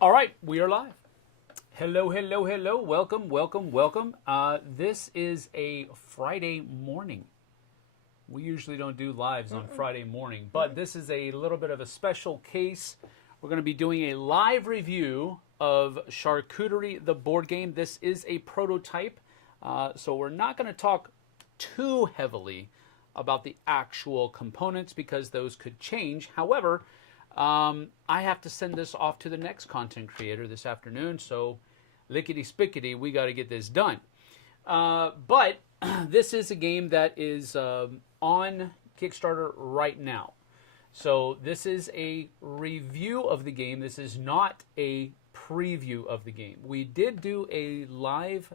All right, we are live. Hello, hello, hello. Welcome, welcome, welcome. This is a Friday morning. We usually don't do lives on Friday morning, but this is a little bit of a special case. We're going to be doing a live review of Charcuterie, the board game. This is a prototype, so we're not going to talk too heavily about the actual components because those could change. However, I have to send this off to the next content creator this afternoon, so lickety-spickety, we got to get this done. But this is a game that is on Kickstarter right now. So this is a review of the game. This is not a preview of the game. We did do a live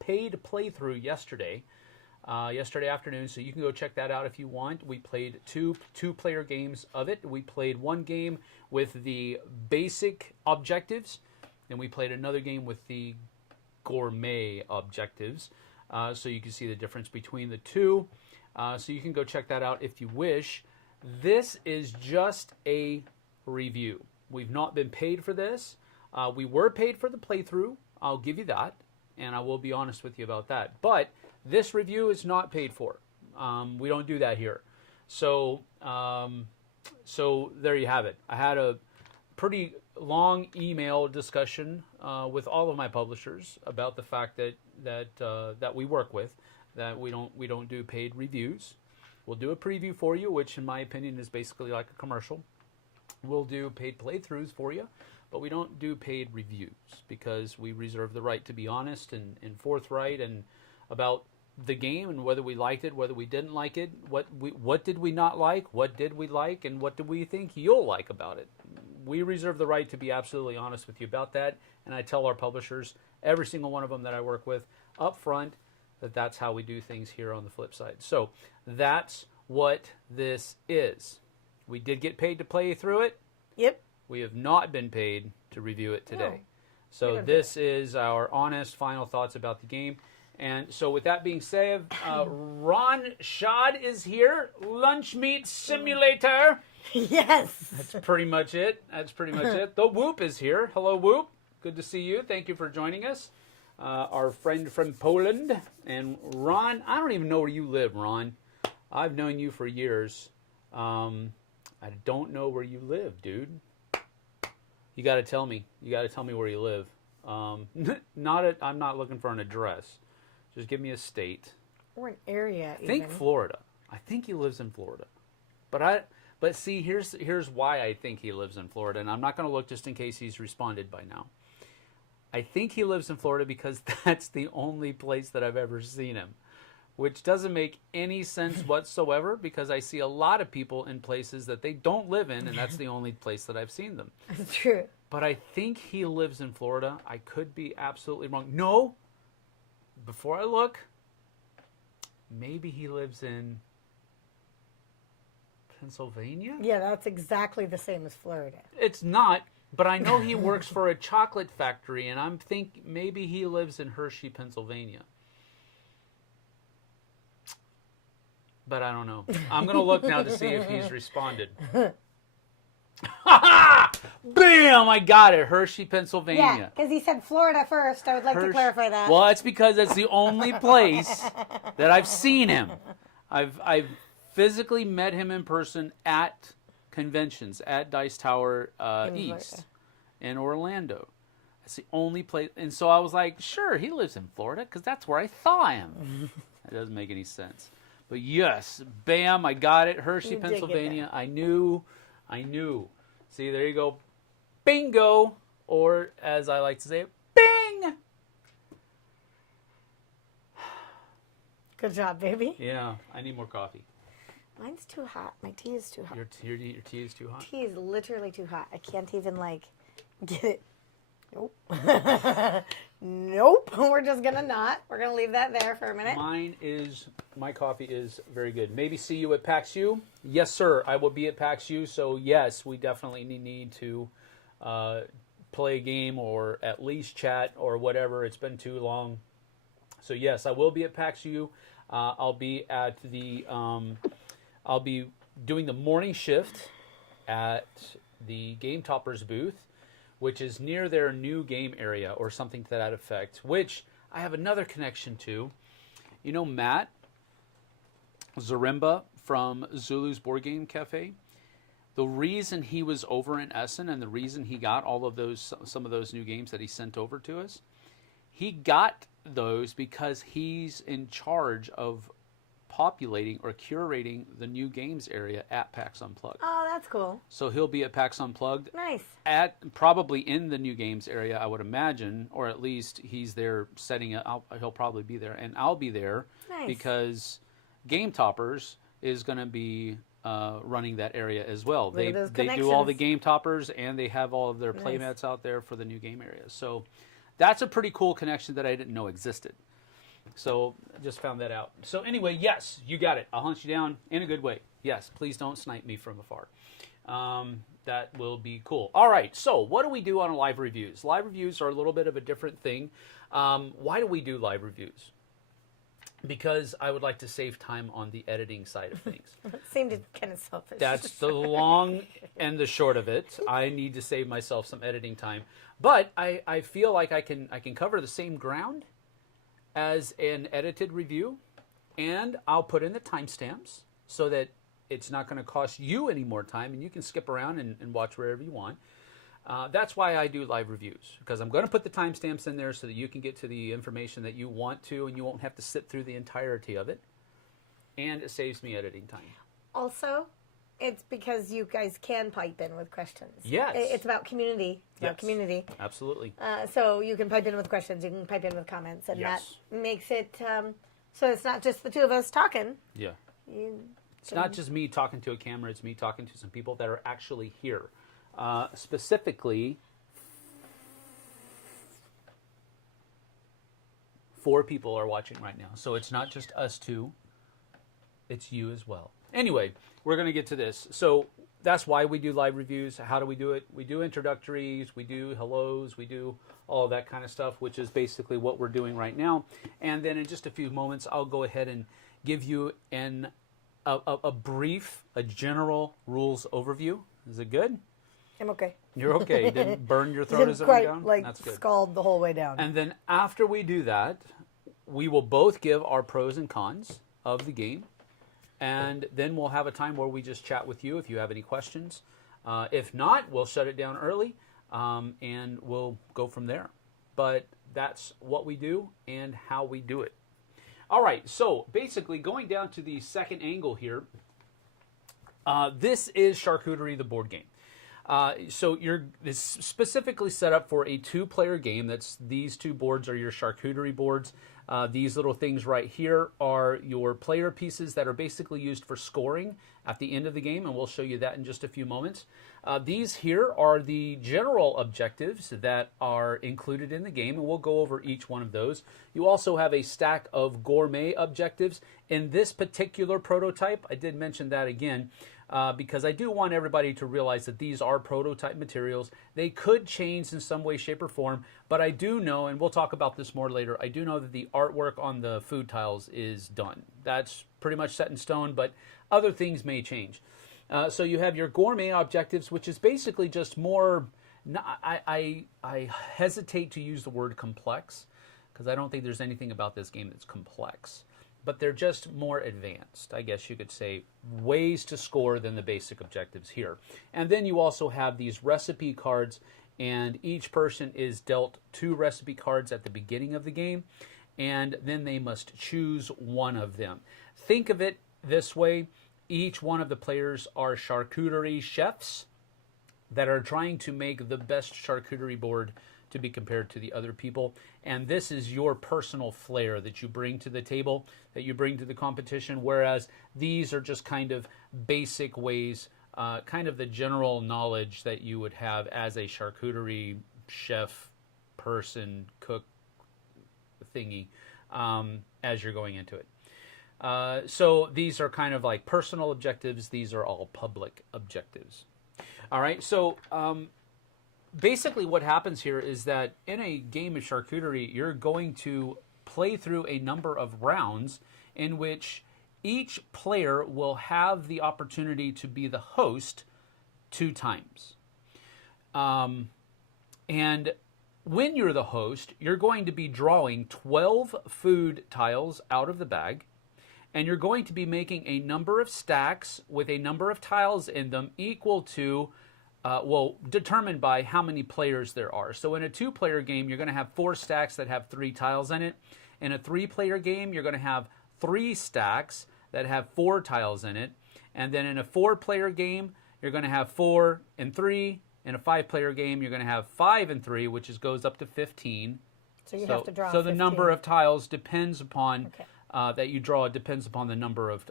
paid playthrough yesterday afternoon, so you can go check that out if you want. We played two-player games of it. We played one game with the basic objectives, and we played another game with the gourmet objectives, so you can see the difference between the two. So you can go check that out if you wish. This is just a review. We've not been paid for this. We were paid for the playthrough. I'll give you that, and I will be honest with you about that. But this review is not paid for. We don't do that here. So there you have it. I had a pretty long email discussion with all of my publishers about the fact that we work with, that we don't do paid reviews. We'll do a preview for you, which in my opinion is basically like a commercial. We'll do paid playthroughs for you, but we don't do paid reviews because we reserve the right to be honest and forthright and about the game and whether we liked it, whether we didn't like it, what did we not like, what did we like, and what do we think you'll like about it. We reserve the right to be absolutely honest with you about that, and I tell our publishers, every single one of them that I work with, up front, that's how we do things here on the Flipside. So that's what this is. We did get paid to play through it. Yep. We have not been paid to review it today. No, so this is our honest final thoughts about the game. And so with that being said, Ron Shad is here. Lunch Meat Simulator. Yes. That's pretty much it. The Whoop is here. Hello, Whoop. Good to see you. Thank you for joining us. Our friend from Poland. And Ron, I don't even know where you live, Ron. I've known you for years. I don't know where you live, dude. You got to tell me. You got to tell me where you live. I'm not looking for an address. Just give me a state. Or an area. I think Florida. I think he lives in Florida. But see, here's why I think he lives in Florida, and I'm not going to look just in case he's responded by now. I think he lives in Florida because that's the only place that I've ever seen him, which doesn't make any sense whatsoever because I see a lot of people in places that they don't live in, and that's the only place that I've seen them. That's true. But I think he lives in Florida. I could be absolutely wrong. No. Before I look, maybe he lives in Pennsylvania? Yeah, that's exactly the same as Florida. It's not, but I know he works for a chocolate factory, and I'm thinking maybe he lives in Hershey, Pennsylvania. But I don't know. I'm going to look now to see if he's responded. Bam! I got it. Hershey, Pennsylvania. Yeah, because he said Florida first. I would like to clarify that. Well, that's because that's the only place that I've seen him. I've physically met him in person at conventions at Dice Tower East in Orlando. That's the only place. And so I was like, sure, he lives in Florida because that's where I saw him. That doesn't make any sense. But yes, bam, I got it. Hershey, Pennsylvania. I knew. See, there you go. Bingo. Or, as I like to say, bing. Good job, baby. Yeah, I need more coffee. Mine's too hot. My tea is too hot. Your tea is too hot? Tea is literally too hot. I can't even, get it. Nope. Nope. We're just going to not. We're going to leave that there for a minute. My coffee is very good. Maybe see you at PAX U? Yes, sir. I will be at PAX U. So, yes, we definitely need to play a game or at least chat or whatever. It's been too long. So, yes, I will be at PAX U. I'll be at I'll be doing the morning shift at the Game Toppers booth, which is near their new game area or something to that effect, which I have another connection to. You know Matt Zaremba from Zulu's Board Game Cafe? The reason he was over in Essen and the reason he got some of those new games that he sent over to us, he got those because he's in charge of populating or curating the new games area at PAX Unplugged. Oh, that's cool. So he'll be at PAX Unplugged. Nice. Probably in the new games area, I would imagine, or at least he's there setting it. He'll probably be there, and I'll be there because Game Toppers is going to be running that area as well. They do all the Game Toppers, and they have all of their playmats out there for the new game areas. So that's a pretty cool connection that I didn't know existed. So I just found that out. So anyway, yes, you got it. I'll hunt you down in a good way. Yes, please don't snipe me from afar. That will be cool. All right, so what do we do on live reviews? Live reviews are a little bit of a different thing. Why do we do live reviews? Because I would like to save time on the editing side of things. It seemed kind of selfish. That's the long and the short of it. I need to save myself some editing time. But I feel like I can cover the same ground as an edited review, and I'll put in the timestamps so that it's not going to cost you any more time, and you can skip around and watch wherever you want. That's why I do live reviews, because I'm going to put the timestamps in there so that you can get to the information that you want to, and you won't have to sit through the entirety of it, and it saves me editing time. Also, it's because you guys can pipe in with questions. Yes. It's about community. It's about community. Absolutely. So you can pipe in with questions. You can pipe in with comments. And that makes it so it's not just the two of us talking. Yeah. It's not just me talking to a camera. It's me talking to some people that are actually here. Specifically, 4 people are watching right now. So it's not just us two. It's you as well. Anyway, we're going to get to this. So that's why we do live reviews. How do we do it? We do introductories, we do hellos, we do all of that kind of stuff, which is basically what we're doing right now. And then in just a few moments, I'll go ahead and give you a brief, a general rules overview. Is it good? I'm okay. You're okay. You didn't burn your throat as it went down? That's good. Scald the whole way down. And then after we do that, we will both give our pros and cons of the game. And then we'll have a time where we just chat with you if you have any questions. If not, we'll shut it down early, and we'll go from there. But that's what we do and how we do it. All right, so basically going down to the second angle here, this is Charcuterie, the board game. So it's specifically set up for a 2-player game. These 2 boards are your charcuterie boards. These little things right here are your player pieces that are basically used for scoring at the end of the game, and we'll show you that in just a few moments. These here are the general objectives that are included in the game, and we'll go over each one of those. You also have a stack of gourmet objectives. In this particular prototype, I did mention that again, because I do want everybody to realize that these are prototype materials. They could change in some way, shape, or form, but I do know, and we'll talk about this more later, I do know that the artwork on the food tiles is done. That's pretty much set in stone, but other things may change. So you have your gourmet objectives, which is basically just more, I hesitate to use the word complex, because I don't think there's anything about this game that's complex. But they're just more advanced, I guess you could say, ways to score than the basic objectives here. And then you also have these recipe cards, and each person is dealt 2 recipe cards at the beginning of the game, and then they must choose one of them. Think of it this way. Each one of the players are charcuterie chefs that are trying to make the best charcuterie board to be compared to the other people. And this is your personal flair that you bring to the table, that you bring to the competition, whereas these are just kind of basic ways, kind of the general knowledge that you would have as a charcuterie chef, person, cook thingy, as you're going into it. So these are kind of like personal objectives. These are all public objectives. All right, so basically what happens here is that in a game of charcuterie, you're going to play through a number of rounds in which each player will have the opportunity to be the host 2 times. And when you're the host, you're going to be drawing 12 food tiles out of the bag, and you're going to be making a number of stacks with a number of tiles in them equal to, determined by how many players there are. So in a 2-player game, you're going to have 4 stacks that have 3 tiles in it. In a 3-player game, you're going to have 3 stacks that have 4 tiles in it. And then in a 4-player game, you're going to have 4 and 3. In a 5-player game, you're going to have 5 and 3, which goes up to 15. So you have to draw 15. the number of tiles depends upon that you draw. It depends upon the number of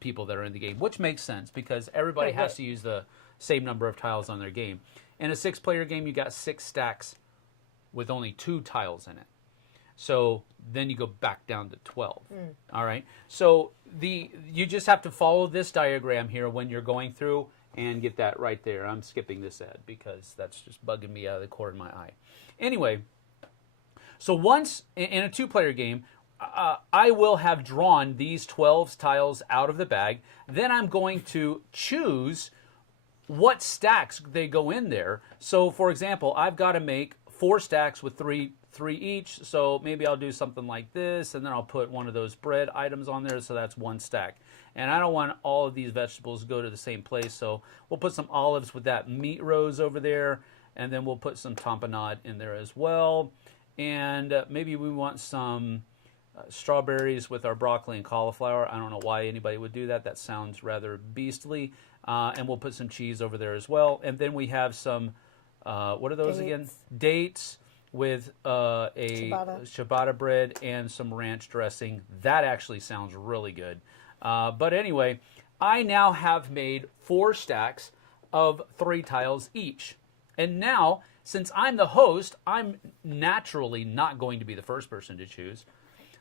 people that are in the game, which makes sense because everybody has to use the same number of tiles on their game. In a 6-player game, you got 6 stacks with only 2 tiles in it. So then you go back down to 12. All right. So you just have to follow this diagram here when you're going through and get that right there. I'm skipping this ad because that's just bugging me out of the corner of my eye. Anyway, so once in a 2-player game, I will have drawn these 12 tiles out of the bag. Then I'm going to choose what stacks they go in there. So, for example, I've got to make 4 stacks with 3 each. So maybe I'll do something like this, and then I'll put one of those bread items on there. So that's 1 stack. And I don't want all of these vegetables to go to the same place. So we'll put some olives with that meat rose over there. And then we'll put some tapenade in there as well. And maybe we want some strawberries with our broccoli and cauliflower. I don't know why anybody would do that. That sounds rather beastly. And we'll put some cheese over there as well. And then we have some, what are those again? Dates with a ciabatta bread and some ranch dressing. That actually sounds really good. But anyway, I now have made 4 stacks of 3 tiles each. And now, since I'm the host, I'm naturally not going to be the first person to choose.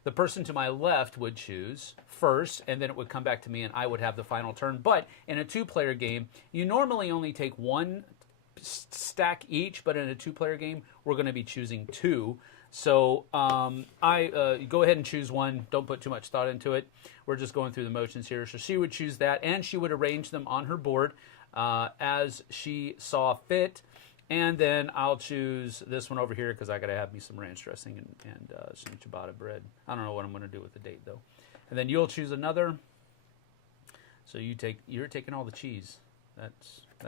The person to my left would choose first, and then it would come back to me, and I would have the final turn. But in a 2-player game, you normally only take 1 stack each, but in a 2-player game, we're going to be choosing 2. So go ahead and choose one. Don't put too much thought into it. We're just going through the motions here. So she would choose that, and she would arrange them on her board as she saw fit. And then I'll choose this one over here because I got to have me some ranch dressing and some ciabatta bread. I don't know what I'm going to do with the date, though. And then you'll choose another. So you're taking all the cheese.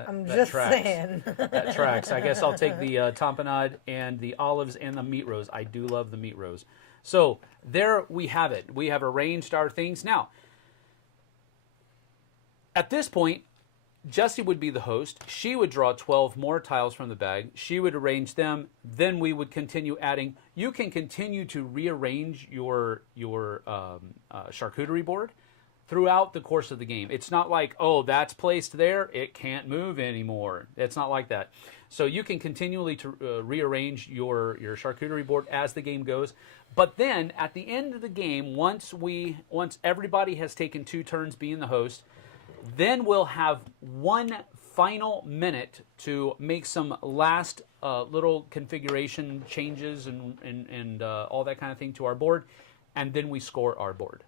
I'm that just tracks. saying. That tracks. I guess I'll take the tapenade and the olives and the meat rose. I do love the meat rose. So there we have it. We have arranged our things. Now, at this point, Jessie would be the host. She would draw 12 more tiles from the bag. She would arrange them. Then we would continue adding. You can continue to rearrange your charcuterie board throughout the course of the game. It's not like, oh, that's placed there, it can't move anymore. It's not like that. So you can continually rearrange your charcuterie board as the game goes. But then at the end of the game, once everybody has taken 2 turns being the host, then we'll have 1 final minute to make some last little configuration changes and all that kind of thing to our board, and then we score our board.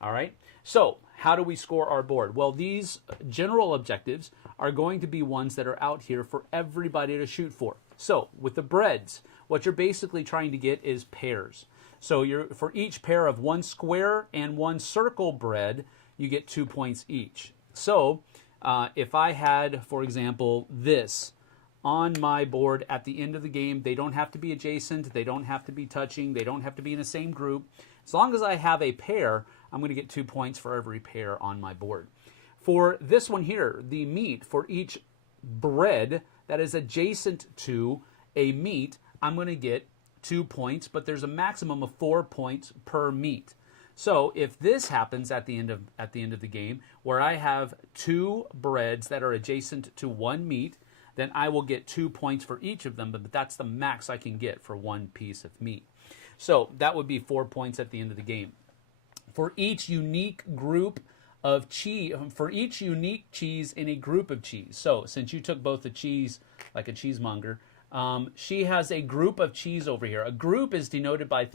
All right? So how do we score our board? Well, these general objectives are going to be ones that are out here for everybody to shoot for. So with the breads, what you're basically trying to get is pairs. So for each pair of 1 square and 1 circle bread, you get 2 points each. So if I had, for example, this on my board at the end of the game, they don't have to be adjacent, they don't have to be touching, they don't have to be in the same group. As long as I have a pair, I'm going to get 2 points for every pair on my board. For this one here, the meat, for each bread that is adjacent to a meat, I'm going to get 2 points, but there's a maximum of 4 points per meat. So if this happens at the end of the game, where I have 2 breads that are adjacent to 1 meat, then I will get 2 points for each of them, but that's the max I can get for 1 piece of meat. So that would be 4 points at the end of the game. For each unique group of cheese, for each unique cheese in a group of cheese. So since you took both the cheese, like a cheesemonger, she has a group of cheese over here. A group is denoted by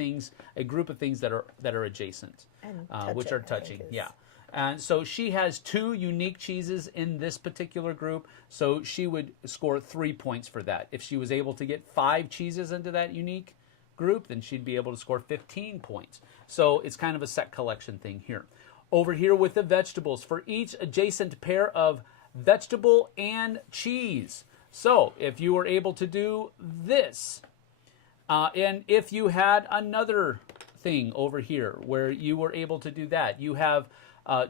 a group of things that are adjacent, which are touching. Yeah. And so she has 2 unique cheeses in this particular group, so she would score 3 points for that. If she was able to get 5 cheeses into that unique group, then she'd be able to score 15 points. So it's kind of a set collection thing here. Over here with the vegetables, for each adjacent pair of vegetable and cheese. So if you were able to do this, and if you had another thing over here where you were able to do that, you have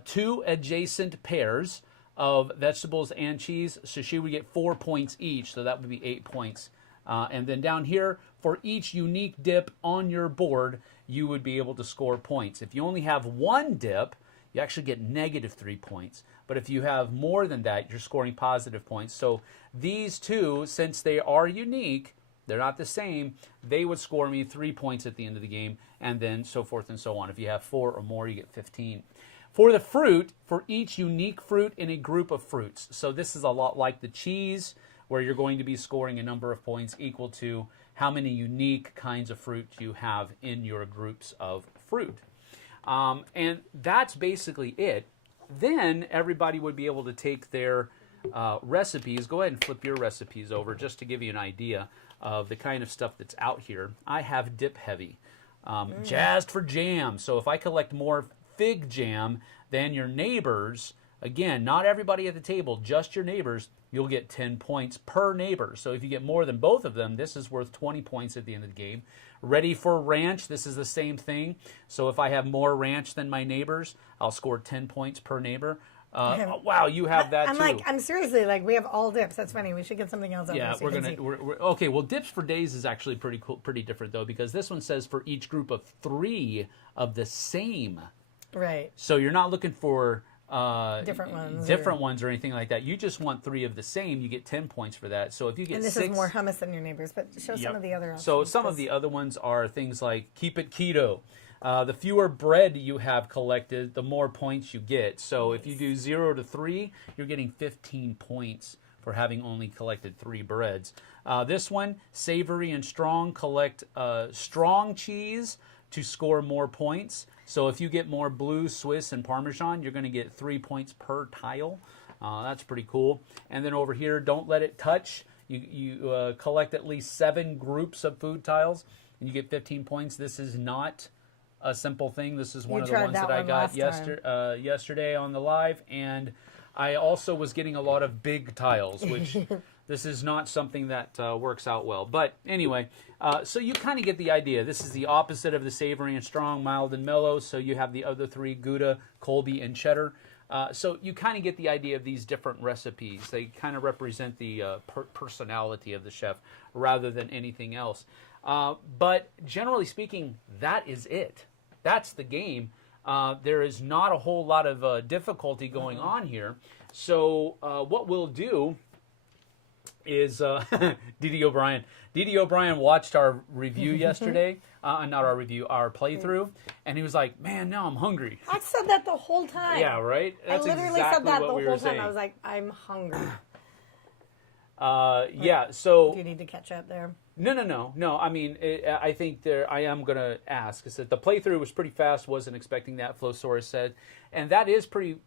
2 adjacent pairs of vegetables and cheese, so she would get 4 points each, so that would be 8 points. And then down here, for each unique dip on your board, you would be able to score points. If you only have 1 dip, you actually get negative 3 points. But if you have more than that, you're scoring positive points. So these 2, since they are unique, they're not the same, they would score me 3 points at the end of the game, and then so forth and so on. If you have 4 or more, you get 15. For the fruit, for each unique fruit in a group of fruits. So this is a lot like the cheese, where you're going to be scoring a number of points equal to how many unique kinds of fruit you have in your groups of fruit. And that's basically it. Then everybody would be able to take their recipes. Go ahead and flip your recipes over just to give you an idea of the kind of stuff that's out here. I have dip heavy, jazzed for jam. So if I collect more fig jam than your neighbors, again, not everybody at the table, just your neighbors, you'll get 10 points per neighbor. So if you get more than both of them, this is worth 20 points at the end of the game. Ready for ranch, this is the same thing. So if I have more ranch than my neighbors, I'll score 10 points per neighbor. Wow, you have that too. I'm seriously like, we have all dips. That's funny. We should get something else. Yeah, we're okay. Well, dips for days is actually pretty cool, pretty different though, because this one says for each group of 3 of the same. Right. So you're not looking for different ones or anything like that. You just want 3 of the same. You get 10 points for that. So if you get and this 6, is more hummus than your neighbors, but show some of the other options. So some of the other ones are things like keep it keto. The fewer bread you have collected, the more points you get. So if you do 0 to 3, you're getting 15 points for having only collected 3 breads. This one, savory and strong, collect strong cheese to score more points. So if you get more blue, Swiss, and Parmesan, you're going to get 3 points per tile. That's pretty cool. And then over here, don't let it touch. You collect at least 7 groups of food tiles, and you get 15 points. This is not a simple thing. This is one of the ones that I got yesterday on the live. And I also was getting a lot of big tiles, which this is not something that works out well. But anyway, so you kind of get the idea. This is the opposite of the savory and strong, mild and mellow. So you have the other 3, Gouda, Colby, and cheddar. So you kind of get the idea of these different recipes. They kind of represent the personality of the chef rather than anything else. But generally speaking, that is it. That's the game. There is not a whole lot of difficulty going on here. So what we'll do is Didi O'Brien. Didi O'Brien watched our review yesterday. Not our review, our playthrough. And he was like, man, now I'm hungry. I said that the whole time. Yeah, right? That's I literally exactly said that what the we whole were time. saying. I was like, I'm hungry. Yeah, so... Do you need to catch up there? No. I mean, I think I am going to ask. Is that the playthrough was pretty fast. Wasn't expecting that, Flosaurus said. And that is pretty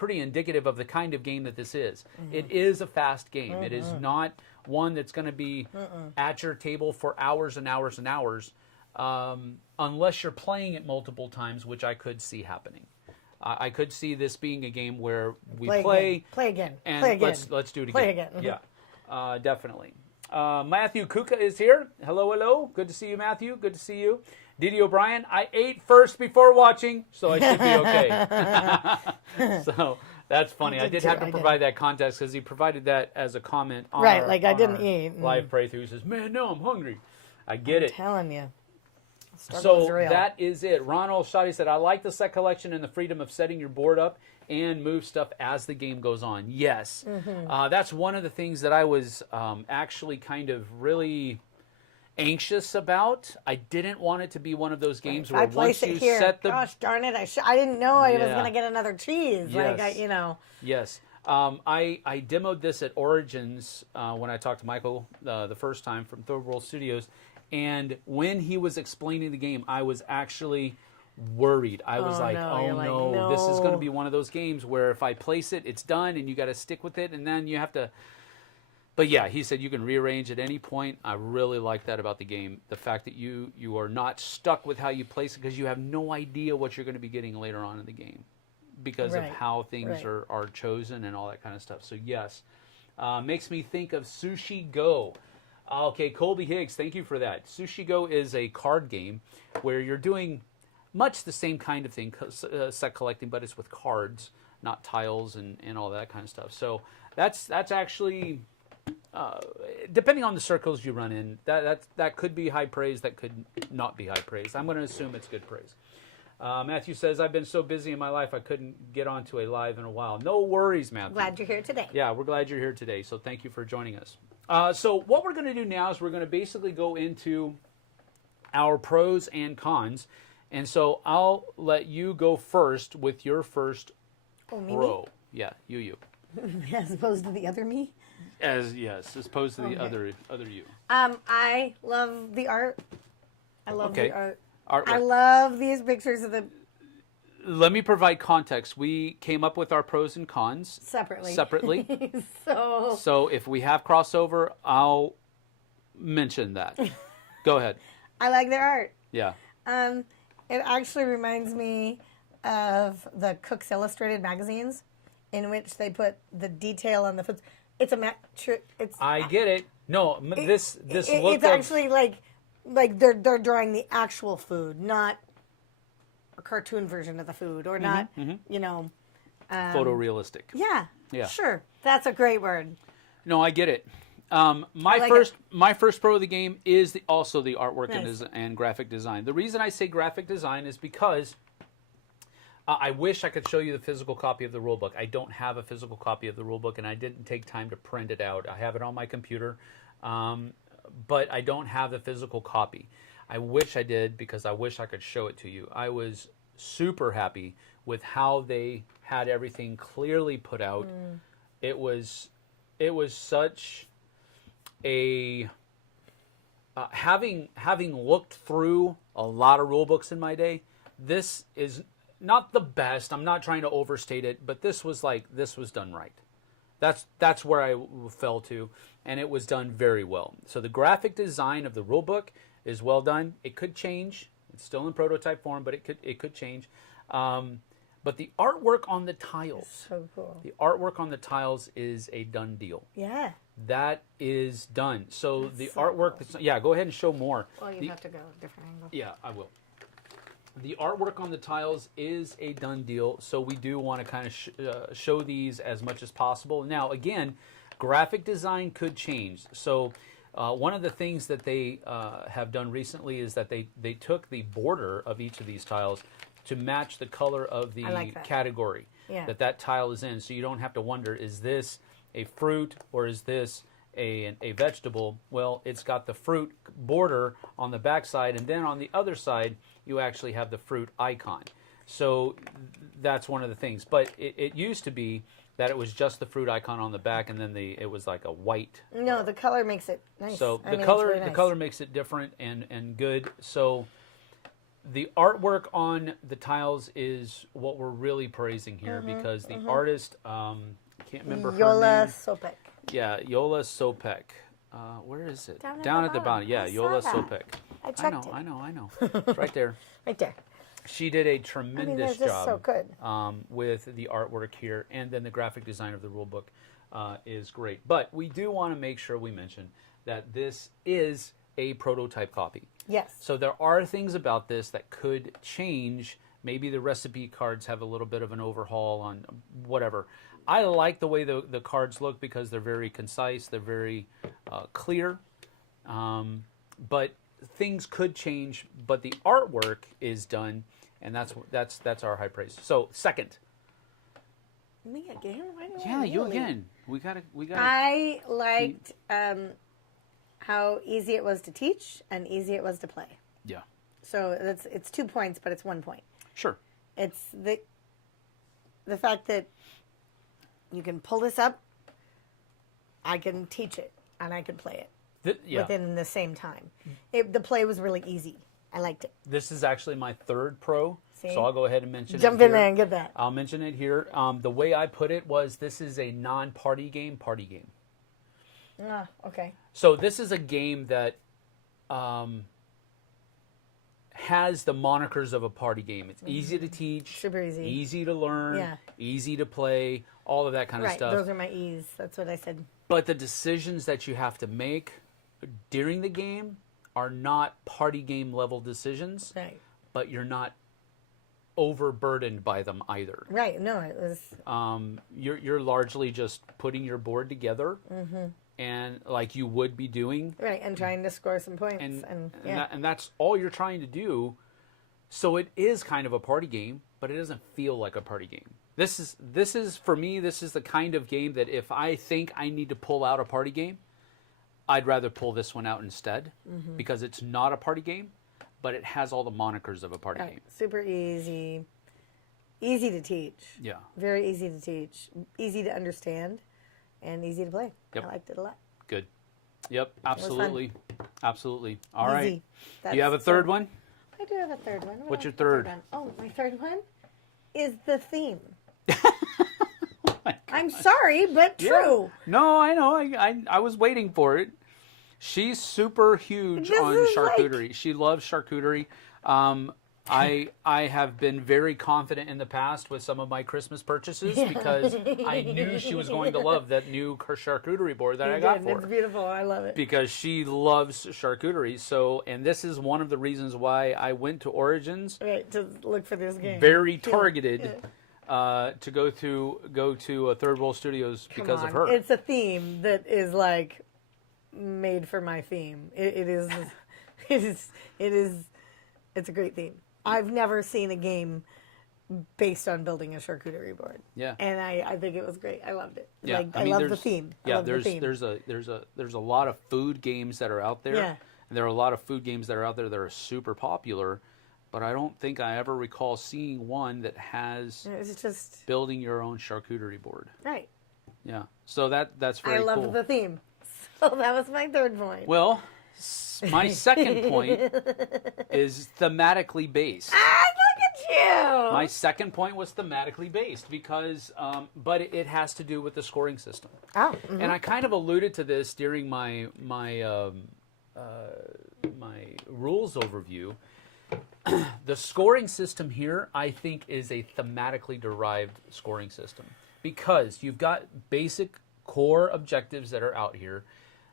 indicative of the kind of game that this is. Mm-hmm. It is a fast game. Mm-hmm. It is not one that's going to be at your table for hours and hours and hours, unless you're playing it multiple times, which I could see happening. I could see this being a game where we play again, and play again. Let's do it again. Play again. Yeah, definitely. Matthew Kuka is here. Hello. Good to see you, Matthew. Good to see you. Didi O'Brien, I ate first before watching, so I should be okay. So that's funny. I did have to provide that context because he provided that as a comment on right, like I didn't eat. Live playthrough. He says, man, no, I'm hungry. I get it. I'm telling you. So that is it. Ronald Shadi said, I like the set collection and the freedom of setting your board up and move stuff as the game goes on. Yes. Mm-hmm. That's one of the things that I was actually kind of really anxious about. I didn't want it to be one of those games where once you set the... Gosh darn it, I didn't know I was going to get another cheese. Yes. Like, Yes. I demoed this at Origins when I talked to Michael the first time from Third World Studios. And when he was explaining the game, I was actually worried. I was like, no. oh You're like, no, this is going to no. be one of those games where if I place it, it's done, and you got to stick with it, and then you have to. But yeah, he said you can rearrange at any point. I really like that about the game. The fact that you are not stuck with how you place it because you have no idea what you're going to be getting later on in the game because of how things are chosen and all that kind of stuff. So yes, makes me think of Sushi Go. Okay, Colby Higgs, thank you for that. Sushi Go is a card game where you're doing much the same kind of thing, set collecting, but it's with cards, not tiles and all that kind of stuff. So that's actually... depending on the circles you run in, that could be high praise, that could not be high praise. I'm going to assume it's good praise. Matthew says, I've been so busy in my life I couldn't get onto a live in a while. No worries, Matthew. Glad you're here today. Yeah, we're glad you're here today, so thank you for joining us. So what we're going to do now is we're going to basically go into our pros and cons, and so I'll let you go first with your first pro. Yeah, you. As opposed to the other me? As opposed to the other you. I love the art. I love the art. Artwork. I love these pictures of the... Let me provide context. We came up with our pros and cons separately. So if we have crossover, I'll mention that. Go ahead. I like their art. Yeah. It actually reminds me of the Cook's Illustrated magazines, in which they put the detail on the food. It's a I get it. No, this look. It's actually like they're drawing the actual food, not a cartoon version of the food, or not photorealistic. Yeah. Sure. That's a great word. No, I get it. My first pro of the game is also the artwork and graphic design. The reason I say graphic design is because I wish I could show you the physical copy of the rulebook. I don't have a physical copy of the rulebook, and I didn't take time to print it out. I have it on my computer, but I don't have the physical copy. I wish I did, because I wish I could show it to you. I was super happy with how they had everything clearly put out. It was such a having looked through a lot of rulebooks in my day, this is not the best. I'm not trying to overstate it, but this was done right. That's where I fell to, and it was done very well. So the graphic design of the rulebook is well done. It could change. It's still in prototype form, but it could change. But the artwork on the tiles, so cool. The artwork on the tiles is a done deal. Yeah. That is done. So That's the so artwork, cool. yeah, go ahead and show more. Well, you have to go a different angle. Yeah, I will. The artwork on the tiles is a done deal, so we do want to kind of show these as much as possible. Now, again, graphic design could change. So one of the things that they have done recently is that they took the border of each of these tiles to match the color of the category that tile is in. So you don't have to wonder, is this a fruit or is this a vegetable? Well, it's got the fruit border on the back side, and then on the other side you actually have the fruit icon. So that's one of the things. But it used to be that it was just the fruit icon on the back, and then it was like a white. No, the color makes it nice. So the color makes it different and good. So the artwork on the tiles is what we're really praising here, because the artist, can't remember her name. Yola Sopek. Yeah, Yola Sopek. Where is it? Down at the bottom. Yeah, Yola Sopek. I checked I know. It's right there. Right there. She did a tremendous job so good. with the artwork here, and then the graphic design of the rulebook is great. But we do want to make sure we mention that this is a prototype copy. Yes. So there are things about this that could change. Maybe the recipe cards have a little bit of an overhaul on whatever. I like the way the cards look because they're very concise, they're very clear, but things could change. But the artwork is done, and that's our high praise. So second. Me again? Yeah, you again. We got. I liked how easy it was to teach and easy it was to play. Yeah. So it's 2 points, but it's 1 point. Sure. It's the fact that you can pull this up, I can teach it, and I can play it within the same time. The play was really easy. I liked it. This is actually my third pro, See? so I'll go ahead and mention it Jump here. in there and get that. I'll mention it here. The way I put it was this is a non-party game, party game. Ah, okay. So this is a game that has the monikers of a party game. It's easy to teach, Super easy. easy to learn, Yeah. easy to play, all of that kind of Right, stuff. those are my E's. That's what I said. But the decisions that you have to make during the game are not party game level decisions, Right. but you're not overburdened by them either. Right. No, it was. You're largely just putting your board together, and like you would be doing, Right, and trying to score some points. and that's all you're trying to do. So it is kind of a party game, but it doesn't feel like a party game. This is for me. This is the kind of game that if I think I need to pull out a party game, I'd rather pull this one out instead because it's not a party game, but it has all the monikers of a party game. Super easy. Easy to teach. Yeah. Very easy to teach. Easy to understand. And easy to play. Yep. I liked it a lot. Good. Yep. Absolutely. Absolutely. All Easy. right. That's Do you have a third one? I do have a third one. What's your else is my third? one? Oh, my third one is the theme. Oh my I'm sorry, but true. No, I know. I was waiting for it. She's super huge This on is charcuterie. She loves charcuterie. I have been very confident in the past with some of my Christmas purchases because I knew she was going to love that new charcuterie board that I got for It's her. beautiful. I love it. Because she loves charcuterie. So, and this is one of the reasons why I went to Origins. Right, to look for this game. Very targeted to go to Third World Studios because Come of on. her. It's a theme that is like made for my theme. It is it's a great theme. I've never seen a game based on building a charcuterie board. Yeah. And I think it was great. I loved it. Yeah, Like, I mean, love the there's- theme. I Yeah, love the theme. there's a lot of food games that are out there. Yeah. And there are a lot of food games that are out there that are super popular, but I don't think I ever recall seeing one that has It's just building your own charcuterie board. right. Yeah. So that's very I cool. loved the theme. So that was my third point. Well, my second point is thematically based. Ah, look at you! My second point was thematically based because, but it has to do with the scoring system. Oh, And I kind of alluded to this during my rules overview. The scoring system here, I think, is a thematically derived scoring system because you've got basic core objectives that are out here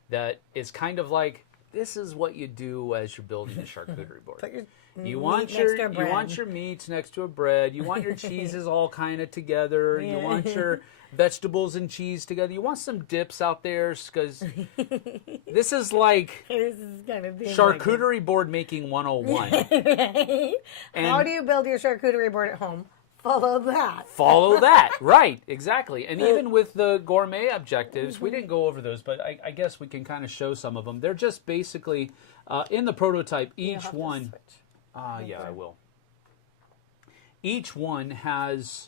that is kind of like, this is what you do as you're building a charcuterie board. Put your You meat want next your to a you bread. want your meats next to a bread. You want your cheeses all kind of together. You Yeah. want your vegetables and cheese together. You want some dips out there because this is like This is kind of theme charcuterie board making 101. And How do you build your charcuterie board at home? Follow that. follow that. Right, exactly. And even with the gourmet objectives, we didn't go over those, but I guess we can kind of show some of them. They're just basically, in the prototype, You'll each have to one... switch. Yeah, I will. Each one has,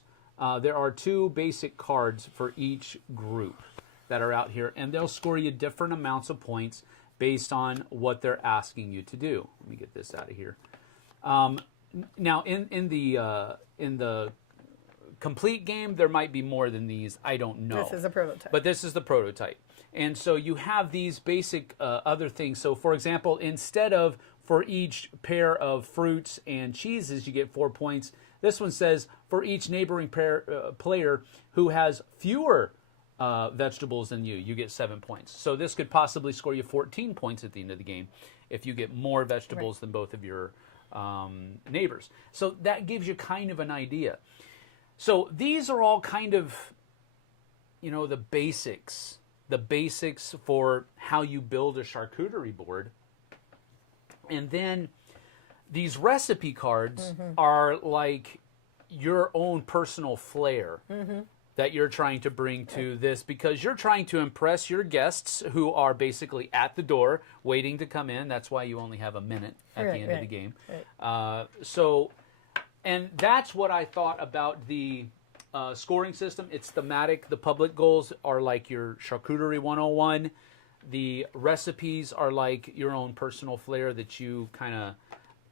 there are two basic cards for each group that are out here, and they'll score you different amounts of points based on what they're asking you to do. Let me get this out of here. Now, in the complete game, there might be more than these. I don't know. This is a prototype. But this is the prototype. And so you have these basic other things. So, for example, instead of for each pair of fruits and cheeses, you get 4 points. This one says for each neighboring player who has fewer vegetables than you, you get 7 points. So this could possibly score you 14 points at the end of the game if you get more vegetables than both of your neighbors. So that gives you kind of an idea. So these are all kind of, the basics for how you build a charcuterie board. And then these recipe cards are like your own personal flair that you're trying to bring to this because you're trying to impress your guests who are basically at the door waiting to come in. That's why you only have a minute at the end of the game. And that's what I thought about the scoring system. It's thematic. The public goals are like your charcuterie 101. The recipes are like your own personal flair that you kind of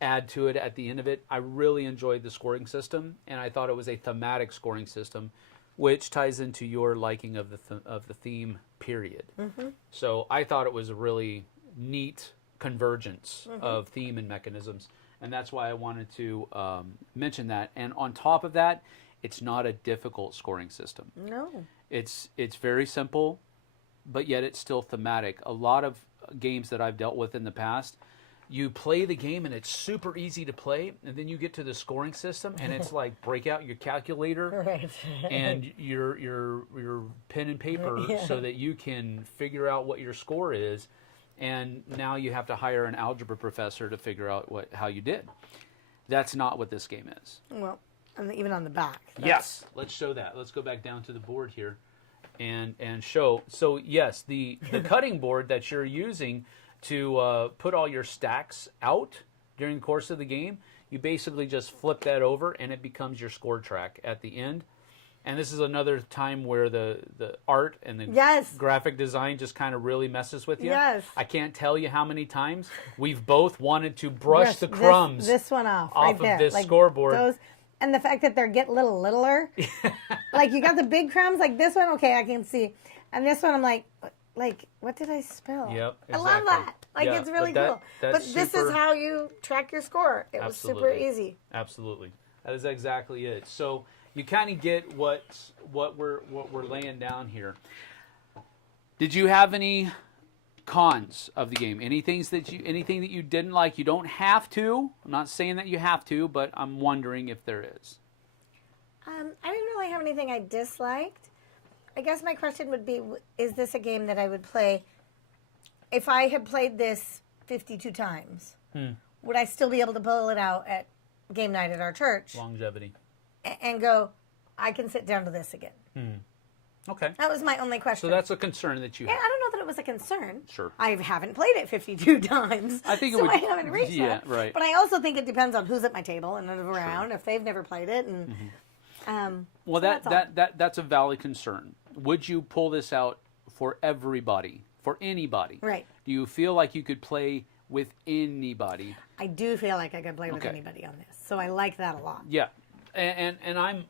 add to it at the end of it. I really enjoyed the scoring system, and I thought it was a thematic scoring system, which ties into your liking of the theme period. So I thought it was a really neat convergence of theme and mechanisms, and that's why I wanted to mention that. And on top of that, it's not a difficult scoring system. No. It's very simple, but yet it's still thematic. A lot of games that I've dealt with in the past, you play the game and it's super easy to play, and then you get to the scoring system and it's like break out your calculator Right. and your pen and paper so that you can figure out what your score is, and now you have to hire an algebra professor to figure out how you did. That's not what this game is. Well, and even on the back. Yes, let's show that. Let's go back down to the board here and show. So yes, the cutting board that you're using to put all your stacks out during the course of the game, you basically just flip that over and it becomes your score track at the end. And this is another time where the art and the graphic design just kind of really messes with you. Yes. I can't tell you how many times we've both wanted to brush the crumbs this one off right of there. this Like scoreboard. those, and the fact that they're getting littler. Like you got the big crumbs, like this one, okay, I can see. And this one, I'm like, what did I spill? Yep, I love exactly. that. Like, Yeah, it's really but cool. But that's this is how you track your score. It was super easy. Absolutely. That is exactly it. So you kind of get what we're laying down here. Did you have any cons of the game? Anything that you didn't like? You don't have to. I'm not saying that you have to, but I'm wondering if there is. I didn't really have anything I disliked. I guess my question would be, is this a game that I would play if I had played this 52 times? Would I still be able to pull it out at game night at our church? Longevity. And go, I can sit down to this again. Okay. That was my only question. So that's a concern that you have. And I don't know that it was a concern. Sure. I haven't played it 52 times. I think it so would. I haven't reached that. Right. But I also think it depends on who's at my table and who's around, if they've never played it. And well, so that's a valid concern. Would you pull this out for everybody, for anybody? Right. Do you feel like you could play with anybody? I do feel like I could play with anybody on this, so I like that a lot. Yeah, and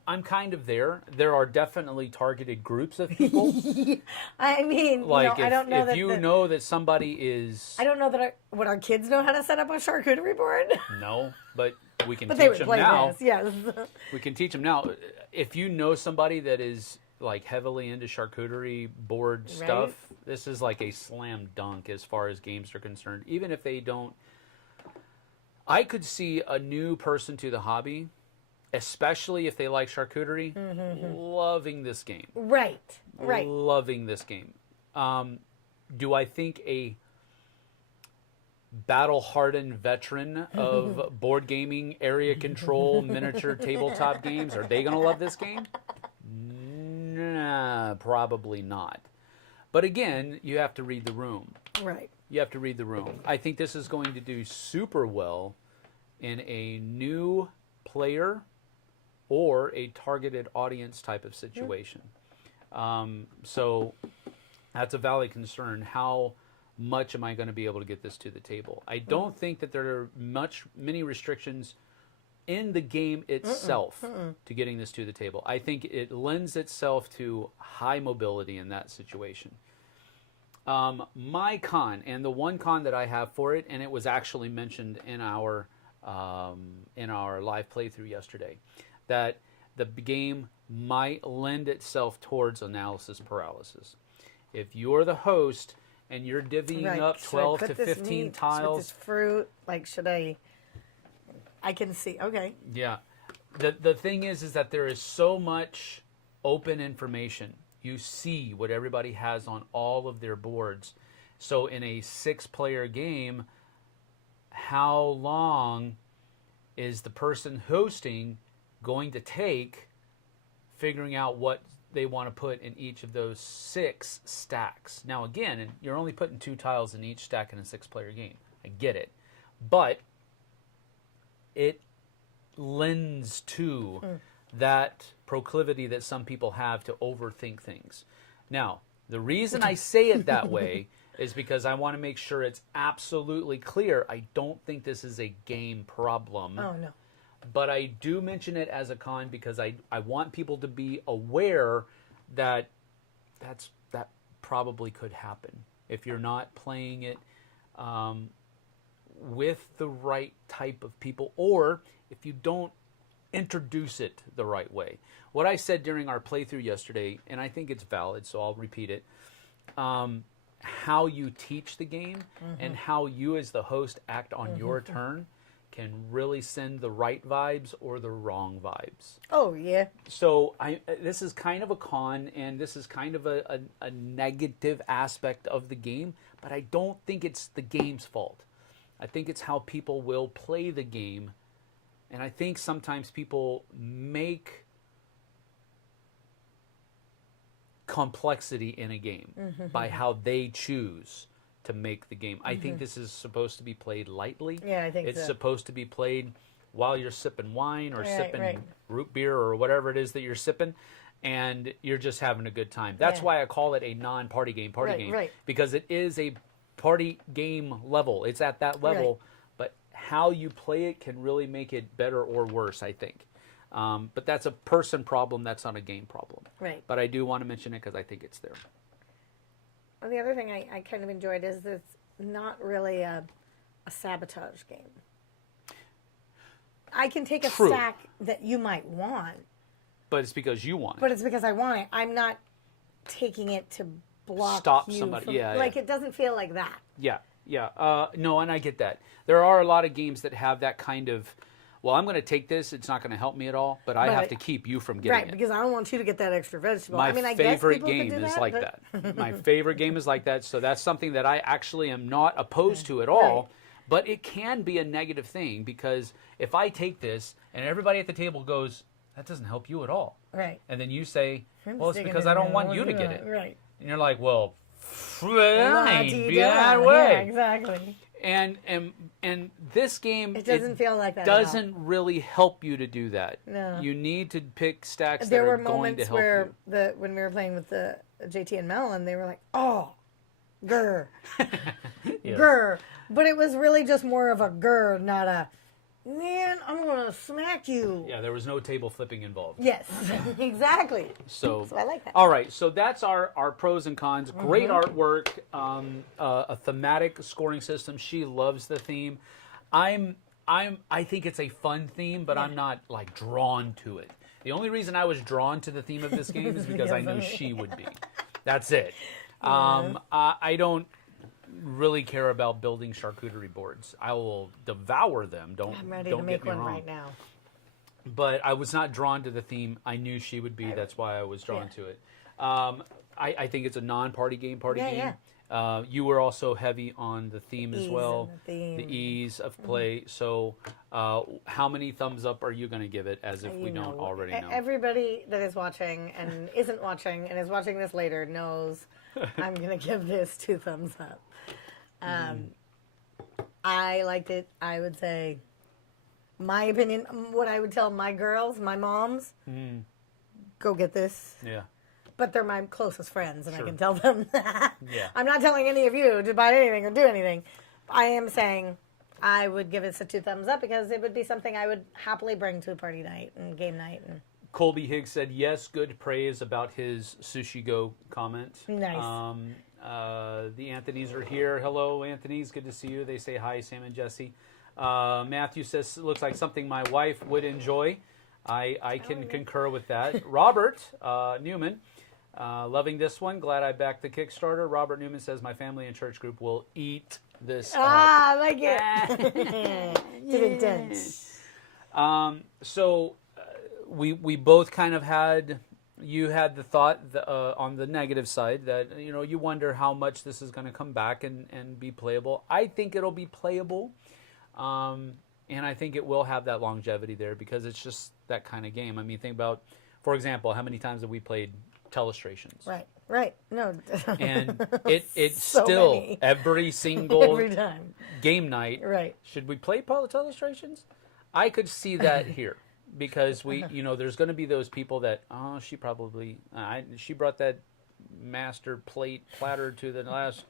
I'm kind of there. There are definitely targeted groups of people. I mean, Like I don't know if you know that somebody is. I don't know that would our kids know how to set up a charcuterie board. No, but we can But they teach would them play now. this, yes. We can teach them now. If you know somebody that is like heavily into charcuterie board stuff, this is like a slam dunk as far as games are concerned. Even if they don't, I could see a new person to the hobby, especially if they like charcuterie, loving this game. Right. Loving this game. Do I think a battle-hardened veteran of board gaming, area control, miniature tabletop games, are they going to love this game? Nah, probably not. But again, you have to read the room. Right. You have to read the room. I think this is going to do super well in a new player or a targeted audience type of situation. So that's a valid concern. How much am I going to be able to get this to the table? I don't think that there are many restrictions in the game itself to getting this to the table. I think it lends itself to high mobility in that situation. My con, and the one con that I have for it, and it was actually mentioned in our live playthrough yesterday, that the game might lend itself towards analysis paralysis. If you're the host and you're divvying up 12 to 15 tiles, with this fruit, like, should I can see. Okay. Yeah. The thing is that there is so much open information. You see what everybody has on all of their boards. So in a 6-player game, how long is the person hosting going to take figuring out what they want to put in each of those 6 stacks? Now, again, you're only putting 2 tiles in each stack in a 6-player game. I get it. But it lends to that proclivity that some people have to overthink things. Now, The reason I say it that way is because I want to make sure it's absolutely clear. I don't think this is a game problem. Oh, no. But I do mention it as a con because I want people to be aware that that probably could happen if you're not playing it with the right type of people, or if you don't introduce it the right way. What I said during our playthrough yesterday, and I think it's valid, so I'll repeat it, how you teach the game and how you as the host act on your turn can really send the right vibes or the wrong vibes. Oh, yeah. So this is kind of a con, and this is kind of a negative aspect of the game, but I don't think it's the game's fault. I think it's how people will play the game, and I think sometimes people make complexity in a game by how they choose to make the game. I think this is supposed to be played lightly. Yeah, I think it's so. supposed to be played while you're sipping wine or sipping root beer or whatever it is that you're sipping, and you're just having a good time. That's why I call it a non-party game, because it is a party game level. It's at that level, but how you play it can really make it better or worse, I think. But that's a person problem. That's not a game problem. Right. But I do want to mention it because I think it's there. Well, the other thing I kind of enjoyed is that it's not really a sabotage game. I can take a stack that you might want. But it's because you want it. But it's because I want it. I'm not taking it to block Stop you somebody. from, Yeah. it doesn't feel like that. Yeah. No, and I get that. There are a lot of games that have that kind of, well, I'm going to take this. It's not going to help me at all, but I have to keep you from getting it. Right, because I don't want you to get that extra vegetable. My I favorite guess game is like but... that. My favorite game is like that. So that's something that I actually am not opposed to at all. Right. But it can be a negative thing because if I take this and everybody at the table goes, that doesn't help you at all. Right. And then you say, well, it's because I don't want you to get it. Right. And you're like, well, fine, be that way. Yeah, exactly. And this game, it doesn't feel like that. Doesn't really help you to do that. No. You need to pick stacks there that are were going to help moments you. where when we were playing with the JT and Mel, and they were like, "Oh, grr, grr," but it was really just more of a grr, not a man. I'm gonna smack you. Yeah, there was no table flipping involved. Yes, exactly. So I like that. All right, so that's our pros and cons. Great artwork, a thematic scoring system. She loves the theme. I think it's a fun theme, but I'm not like drawn to it. The only reason I was drawn to the theme of this game is because I knew she would be. That's it. I don't really care about building charcuterie boards. I will devour them. I'm ready don't to make get me one wrong. right now. But I was not drawn to the theme. I knew she would be. That's why I was drawn to it. I think it's a non-party game, game. You were also heavy on the theme as well. The ease of play. So how many thumbs up are you going to give it as if we don't already know? Everybody that is watching and isn't watching and is watching this later knows I'm going to give this 2 thumbs up. I liked it. I would say, my opinion, what I would tell my girls, my moms, go get this. Yeah. But they're my closest friends, and I can tell them that. Yeah. I'm not telling any of you to buy anything or do anything. I am saying I would give it a 2 thumbs up because it would be something I would happily bring to a party night and game night. And Colby Higgs said, yes, good praise about his Sushi Go comment. Nice. The Anthonys are here. Hello, Anthonys. Good to see you. They say hi, Sam and Jessie. Matthew says, looks like something my wife would enjoy. I can concur with that. Robert Newman, loving this one. Glad I backed the Kickstarter. Robert Newman says, my family and church group will eat this up. I like it. So we both kind of had, you had the thought on the negative side that, you wonder how much this is going to come back and be playable. I think it'll be playable. And I think it will have that longevity there because it's just that kind of game. I mean, think about, for example, how many times have we played Telestrations? Right. No. And it's So still many. every single Every time. game night. Right. Should we play Telestrations? I could see that here because there's going to be those people that, she brought that master plate platter to the last,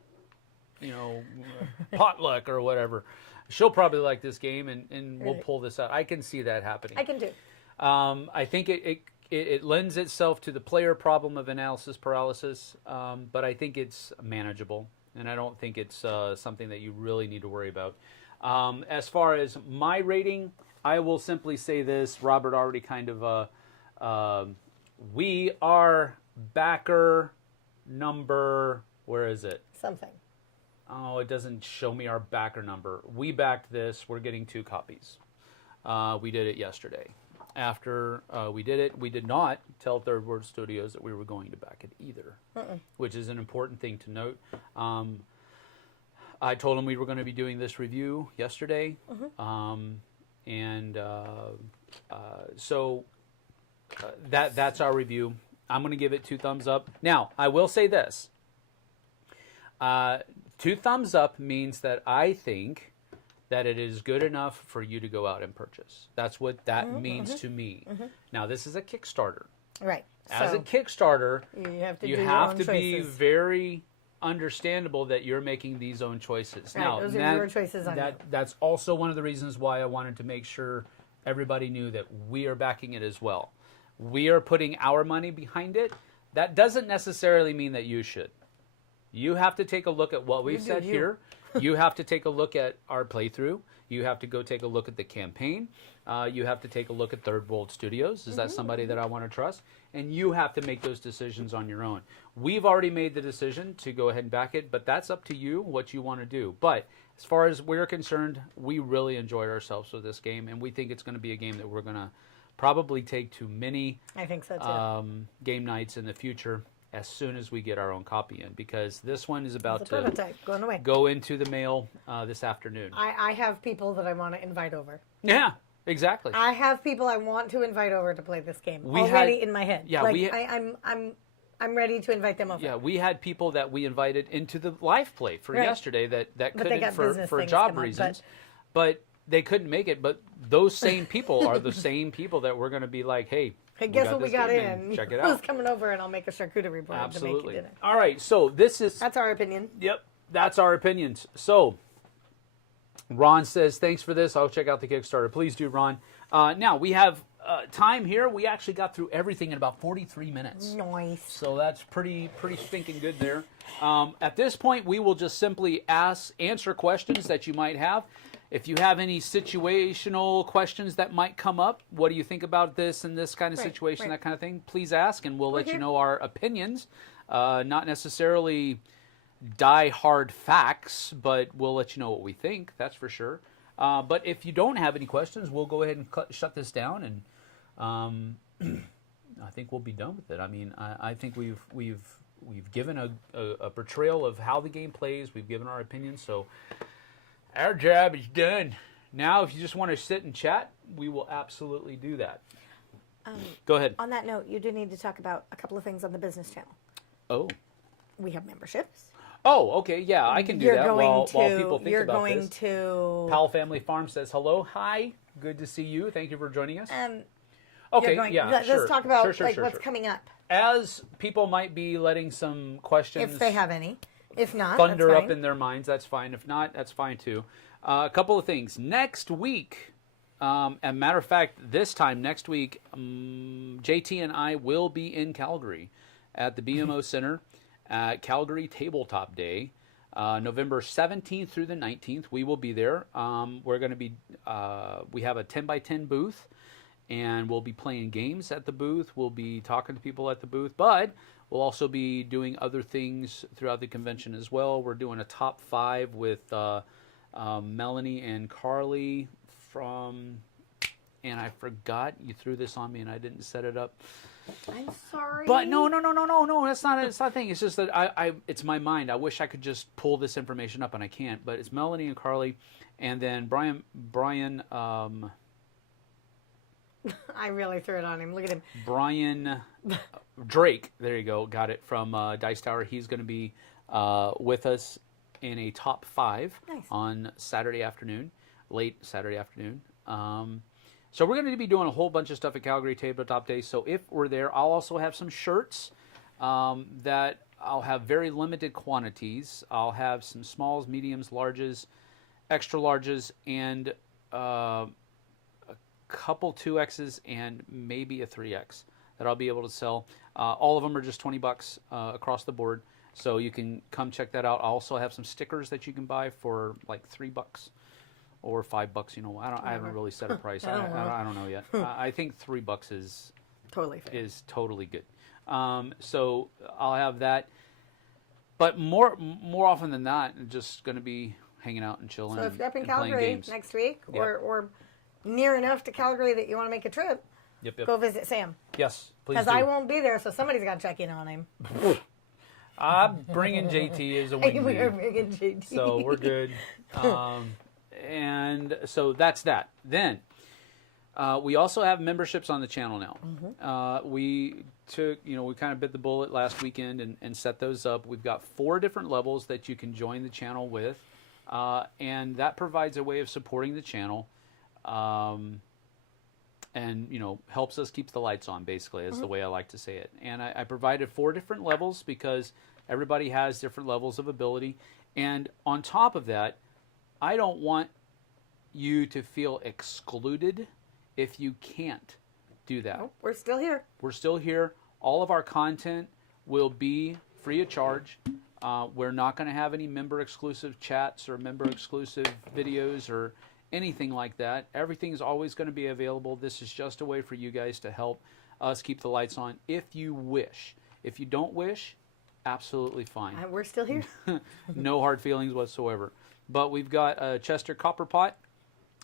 potluck or whatever. She'll probably like this game, and we'll pull this out. I can see that happening. I can too. I think it lends itself to the player problem of analysis paralysis, but I think it's manageable, and I don't think it's something that you really need to worry about. As far as my rating, I will simply say this. Robert already kind of... we are backer number... Where is it? Something. Oh, it doesn't show me our backer number. We backed this. We're getting 2 copies. We did it yesterday. After we did it, we did not tell Third Word Studios that we were going to back it either, which is an important thing to note. I told them we were going to be doing this review yesterday, so that's our review. I'm going to give it 2 thumbs up. Now, I will say this. 2 thumbs up means that I think that it is good enough for you to go out and purchase. That's what that means to me. Now, this is a Kickstarter. Right. As a Kickstarter, you have to be very understandable that you're making these own choices. Right, now, those are your choices on you. That's also one of the reasons why I wanted to make sure everybody knew that we are backing it as well. We are putting our money behind it. That doesn't necessarily mean that you should. You have to take a look at what we've said here. You have to take a look at our playthrough. You have to go take a look at the campaign. You have to take a look at Third World Studios. Is that somebody that I want to trust? And you have to make those decisions on your own. We've already made the decision to go ahead and back it, but that's up to you what you want to do. But as far as we're concerned, we really enjoyed ourselves with this game, and we think it's going to be a game that we're going to probably take to many I think so too. Game nights in the future as soon as we get our own copy in, because this one is about to prototype going away. Go into the mail this afternoon. I have people that I want to invite over. Yeah, exactly. I have people I want to invite over to play this game already in my head. Yeah, I'm ready to invite them over. Yeah, we had people that we invited into the live play for yesterday that couldn't for job reasons, but they couldn't make it. But those same people are the same people that we're going to be like, hey, guess what we got in? Check it out. Who's coming over, and I'll make a charcuterie board Absolutely. to make you dinner. All right, so that's our opinion. Yep, that's our opinions. So Ron says, thanks for this. I'll check out the Kickstarter. Please do, Ron. Now, we have time here. We actually got through everything in about 43 minutes. Nice. So that's pretty stinking good there. At this point, we will just simply answer questions that you might have. If you have any situational questions that might come up, what do you think about this and this kind of situation, that kind of thing, please ask, and we'll let you know our opinions. Not necessarily die-hard facts, but we'll let you know what we think, that's for sure. But if you don't have any questions, we'll go ahead and shut this down, and I think we'll be done with it. I mean, I think we've given a portrayal of how the game plays. We've given our opinions, so our job is done. Now, if you just want to sit and chat, we will absolutely do that. Go ahead. On that note, you do need to talk about a couple of things on the business channel. Oh. We have memberships. Oh, okay, yeah, I can do that while people think you're about going this. to... Pal Family Farm says hello. Hi, good to see you. Thank you for joining us. Let's talk about what's coming up. As people might be letting some questions... If they have any. If not, thunder that's fine. up in their minds, that's fine. If not, that's fine too. A couple of things. Next week, as a matter of fact, this time next week, JT and I will be in Calgary at the BMO Center at Calgary Tabletop Day, November 17th through the 19th. We will be there. We're going to be, we have a 10x10 booth, and we'll be playing games at the booth. We'll be talking to people at the booth, but we'll also be doing other things throughout the convention as well. We're doing a top 5 with Melanie and Carly from, and I forgot, you threw this on me and I didn't set it up. I'm sorry. But no, that's not a thing. It's just that it's my mind. I wish I could just pull this information up and I can't. But it's Melanie and Carly, and then Brian. I really threw it on him. Look at him. Brian Drake. There you go. Got it from Dice Tower. He's going to be with us in a top 5 on Saturday afternoon, late Saturday afternoon. So we're going to be doing a whole bunch of stuff at Calgary Tabletop Day. So if we're there, I'll also have some shirts that I'll have very limited quantities. I'll have some smalls, mediums, larges, extra larges, and a couple 2Xs and maybe a 3X that I'll be able to sell. All of them are just $20 across the board, so you can come check that out. I also have some stickers that you can buy for like $3 or $5. You know, I haven't really set a price. I don't know yet. I think $3 is totally fair. Is totally good. So I'll have that, but more often than not, I'm just going to be hanging out and chilling. So if you're up in and playing Calgary games. next week, Yep. or near enough to Calgary that you want to make a trip, Yep. go visit Sam. Yes, please. Because do. I won't be there, so somebody's got to check in on him. I'm bringing JT as a We're wingman, bringing JT. so we're good. And so that's that. Then we also have memberships on the channel now. We kind of bit the bullet last weekend and set those up. We've got 4 different levels that you can join the channel with, and that provides a way of supporting the channel. And helps us keep the lights on, basically, is the way I like to say it. And I provided 4 different levels because everybody has different levels of ability. And on top of that, I don't want you to feel excluded if you can't do that. Nope, we're still here. We're still here. All of our content will be free of charge. We're not going to have any member-exclusive chats or member-exclusive videos or anything like that. Everything's always going to be available. This is just a way for you guys to help us keep the lights on if you wish. If you don't wish, absolutely fine. We're still here. No hard feelings whatsoever. But we've got a Chester Copper Pot,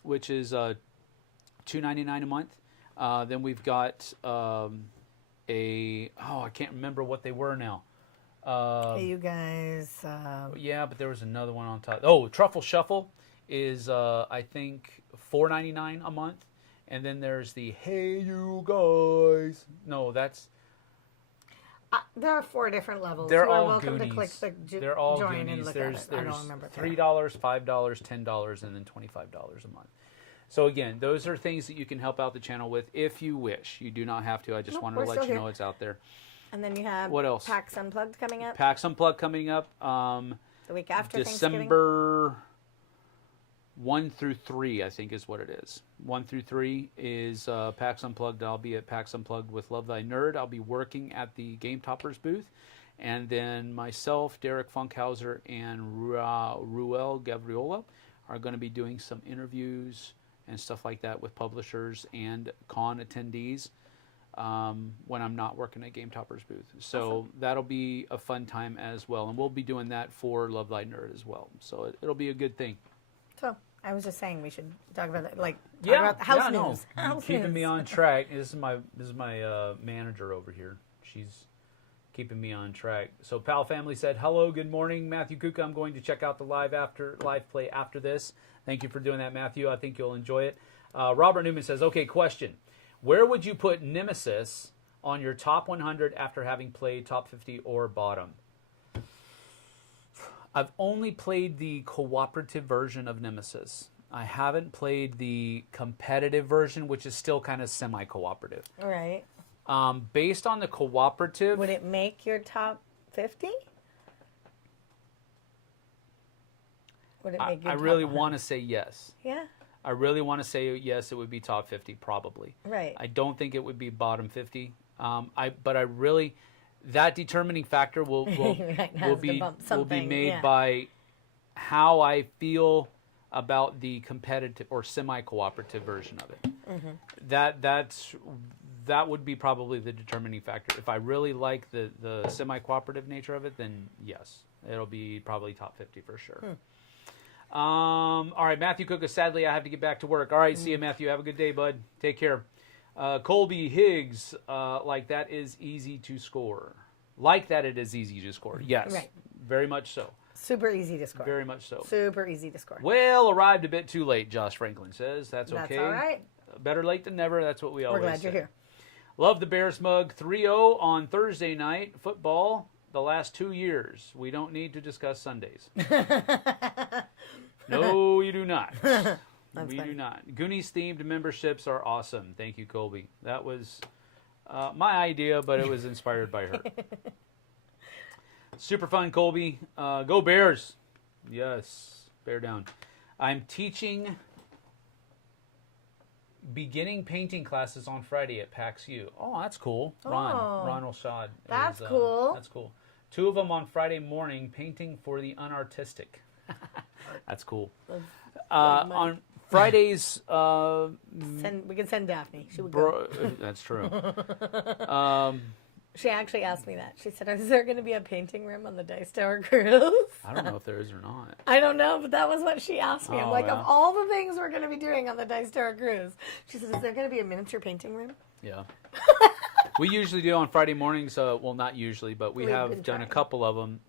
which is $2.99 a month. Then we've got I can't remember what they were now. Hey, you guys. Yeah, but there was another one on top. Oh, Truffle Shuffle is I think $4.99 a month, and then there's the Hey You Guys. No, that's. There are 4 different levels. They're you are all welcome Goonies. to click the They're all join Goonies. and look There's at it. I don't remember. $3, $5, $10, and then $25 a month. So again, those are things that you can help out the channel with if you wish. You do not have to. I just wanted to let you know it's out there. And then you have what else? PAX Unplugged coming up. PAX Unplugged coming up. The week after December 1 through 3, I think is what it is. 1 through 3 is PAX Unplugged. I'll be at PAX Unplugged with Love Thy Nerd. I'll be working at the Game Toppers booth. And then myself, Derek Funkhauser, and Ruel Gavriola are going to be doing some interviews and stuff like that with publishers and con attendees when I'm not working at Game Toppers booth. So awesome. That'll be a fun time as well. And we'll be doing that for Love Thy Nerd as well. So it'll be a good thing. So I was just saying we should talk about that, about the house news. No. House keeping news. me on track. This is my manager over here. She's keeping me on track. So Pal Family said, hello, good morning, Matthew Kuka. I'm going to check out the live play after this. Thank you for doing that, Matthew. I think you'll enjoy it. Robert Newman says, okay, question. Where would you put Nemesis on your top 100 after having played top 50 or bottom? I've only played the cooperative version of Nemesis. I haven't played the competitive version, which is still kind of semi-cooperative. All right. Based on the cooperative... Would it make your top 50? Would it make your I top really 100? want to say yes. Yeah? I really want to say yes, it would be top 50, probably. Right. I don't think it would be bottom 50. But I really... That determining factor will be made by how I feel about the competitive or semi-cooperative version of it. Mm-hmm. That would be probably the determining factor. If I really like the semi-cooperative nature of it, then yes, it'll be probably top 50 for sure. All right, Matthew Cook, sadly I have to get back to work. All right, see you, Matthew. Have a good day, bud. Take care. Colby Higgs, like that is easy to score. Like that it is easy to score. Yes, right. Very much so. Super easy to score. Very much so. Super easy to score. Well, arrived a bit too late, Josh Franklin says. That's okay. That's all right. Better late than never. That's what we always say. We're glad you're here. Love the Bears mug. 3-0 on Thursday night. Football, the last 2 years. We don't need to discuss Sundays. No, you do not. We do not. Goonies-themed memberships are awesome. Thank you, Colby. That was my idea, but it was inspired by her. Super fun, Colby. Go Bears. Yes, bear down. I'm teaching beginning painting classes on Friday at PAX U. Oh, that's cool. Ron Rashad. That's cool. That's cool. 2 of them on Friday morning, painting for the unartistic. That's cool. On Fridays, we can send Daphne. She would go. That's true. She actually asked me that. She said, "Is there going to be a painting room on the Dice Tower cruise?" I don't know if there is or not. I don't know, but that was what she asked me. I'm like, yeah. of all the things we're going to be doing on the Dice Tower cruise, she said, "Is there going to be a miniature painting room?" Yeah. We usually do on Friday mornings. Well, not usually, but we have done a couple of them.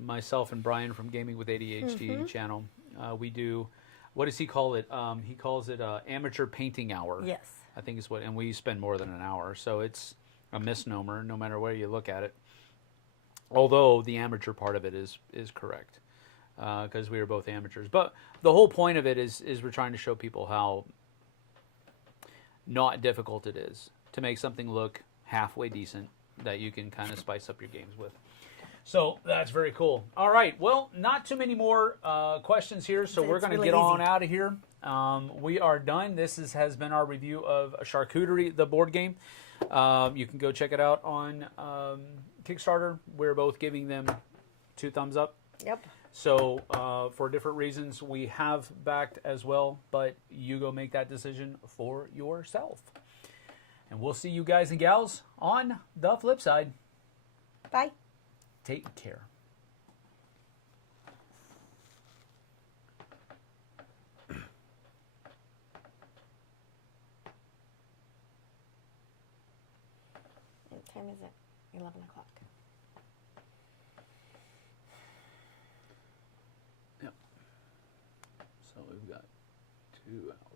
Myself and Brian from Gaming with ADHD channel. We do. What does he call it? He calls it amateur painting hour. Yes. I think is what, and we spend more than an hour, so it's a misnomer no matter where you look at it. Although the amateur part of it is correct, because we are both amateurs. But the whole point of it is we're trying to show people how not difficult it is to make something look halfway decent that you can kind of spice up your games with. So that's very cool. All right, well, not too many more questions here, so we're going to get on out of here. We are done. This has been our review of Charcuterie, the board game. You can go check it out on Kickstarter. We're both giving them 2 thumbs up. Yep. So for different reasons, we have backed as well, but you go make that decision for yourself. And we'll see you guys and gals on the flip side. Bye. Take care. What time is it? 11 o'clock. Yep. So we've got 2 hours.